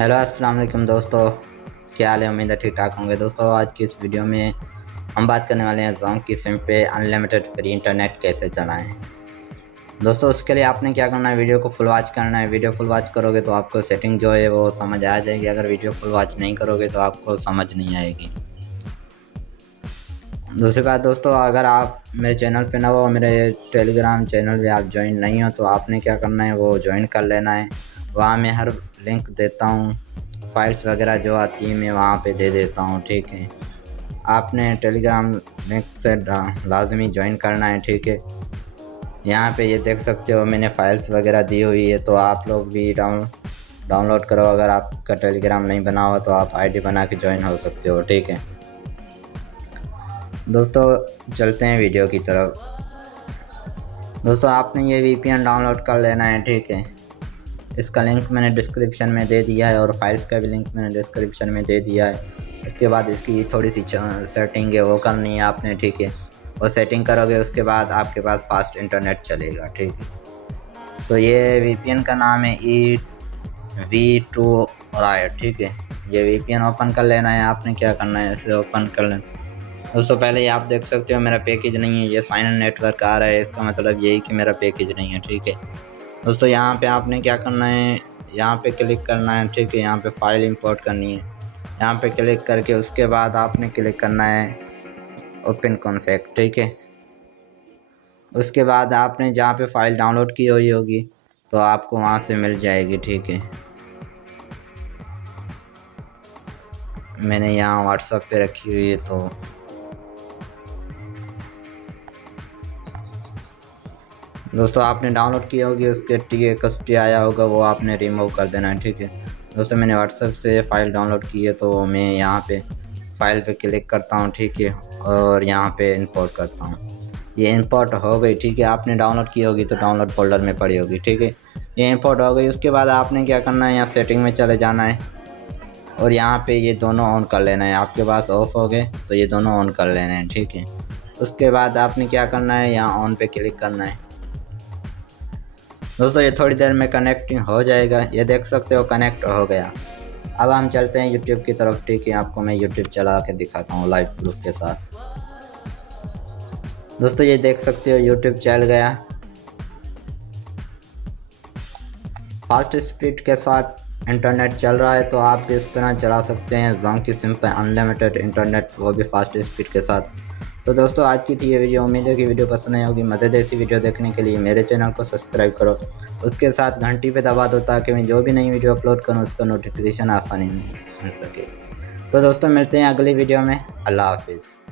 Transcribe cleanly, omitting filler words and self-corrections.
Hello अस्सलाम वालेकुम दोस्तों, क्या हाल है। उम्मीद है ठीक ठाक होंगे। दोस्तों आज की इस वीडियो में हम बात करने वाले हैं जोंक की सिम पे अनलिमिटेड फ्री इंटरनेट कैसे चलाएं। दोस्तों उसके लिए आपने क्या करना है, वीडियो को फुल वॉच करना है। वीडियो फुल वॉच करोगे तो आपको सेटिंग जो है वो समझ आ जाएगी। अगर वीडियो फुल वॉच नहीं करोगे तो आपको समझ नहीं आएगी। दूसरी बात दोस्तों, अगर आप मेरे चैनल पे ना हो, मेरे टेलीग्राम चैनल पे आप ज्वाइन नहीं हो तो आपने क्या करना है वो ज्वाइन कर लेना है। वहाँ मैं हर लिंक देता हूँ, फाइल्स वगैरह जो आती है मैं वहाँ पे दे देता हूँ। ठीक है, आपने टेलीग्राम लिंक से लाजमी ज्वाइन करना है। ठीक है, यहाँ पे ये देख सकते हो मैंने फाइल्स वगैरह दी हुई है, तो आप लोग भी डाउनलोड करो। अगर आपका टेलीग्राम नहीं बना हुआ तो आप आईडी बना के ज्वाइन हो सकते हो। ठीक है दोस्तों, चलते हैं वीडियो की तरफ। दोस्तों आपने ये VPN डाउनलोड कर लेना है। ठीक है, इसका लिंक मैंने डिस्क्रिप्शन में दे दिया है और फाइल्स का भी लिंक मैंने डिस्क्रिप्शन में दे दिया है। उसके बाद इसकी थोड़ी सी सेटिंग है वो करनी है आपने। ठीक है, वो सेटिंग करोगे उसके बाद आपके पास फास्ट इंटरनेट चलेगा। ठीक है, तो ये VPN का नाम है EV2 राइट। ठीक है, ये VPN ओपन कर लेना है। आपने क्या करना है, इसे ओपन कर लेना। दोस्तों पहले ये आप देख सकते हो मेरा पैकेज नहीं है, ये साइन इन नेटवर्क आ रहा है, इसका मतलब यही कि मेरा पैकेज नहीं है। ठीक है दोस्तों, यहाँ पे आपने क्या करना है, यहाँ पे क्लिक करना है। ठीक है, यहाँ पे फाइल इंपोर्ट करनी है। यहाँ पे क्लिक करके उसके बाद आपने क्लिक करना है ओपन कॉन्फिग। ठीक है, उसके बाद आपने जहाँ पे फाइल डाउनलोड की हुई होगी तो आपको वहाँ से मिल जाएगी। ठीक है, मैंने यहाँ व्हाट्सएप पे रखी हुई है। तो दोस्तों आपने डाउनलोड की होगी, उसके TXT आया होगा वो आपने रिमूव कर देना है। ठीक है दोस्तों, मैंने व्हाट्सएप से फ़ाइल डाउनलोड की है तो मैं यहाँ पे फ़ाइल पे क्लिक करता हूँ। ठीक है, और यहाँ पे इंपोर्ट करता हूँ। ये इंपोर्ट हो गई। ठीक है, आपने डाउनलोड की होगी तो डाउनलोड फोल्डर में पड़ी होगी। ठीक है, ये इंपोर्ट हो गई। उसके बाद आपने क्या करना है, यहाँ सेटिंग में चले जाना है और यहाँ पे ये दोनों ऑन कर लेना है। आपके पास ऑफ हो गए तो ये दोनों ऑन कर लेना है। ठीक है, उसके बाद आपने क्या करना है, यहाँ ऑन पे क्लिक करना है। दोस्तों ये थोड़ी देर में कनेक्टिंग हो जाएगा, ये देख सकते हो कनेक्ट हो गया। अब हम चलते हैं यूट्यूब की तरफ। ठीक है, आपको मैं यूट्यूब चला के दिखाता हूँ लाइव प्रूफ के साथ। दोस्तों ये देख सकते हो यूट्यूब चल गया। फास्ट स्पीड के साथ इंटरनेट चल रहा है, तो आप इस तरह चला सकते हैं जोंक की सिम पे अनलिमिटेड इंटरनेट, वो भी फास्ट स्पीड के साथ। तो दोस्तों आज की थी ये वीडियो, उम्मीद है कि वीडियो पसंद आई होगी। मज़ेदार सी वीडियो देखने के लिए मेरे चैनल को सब्सक्राइब करो, उसके साथ घंटी पे दबा दो ताकि मैं जो भी नई वीडियो अपलोड करूं उसका नोटिफिकेशन आसानी में मिल सके। तो दोस्तों मिलते हैं अगली वीडियो में। अल्लाह हाफिज़।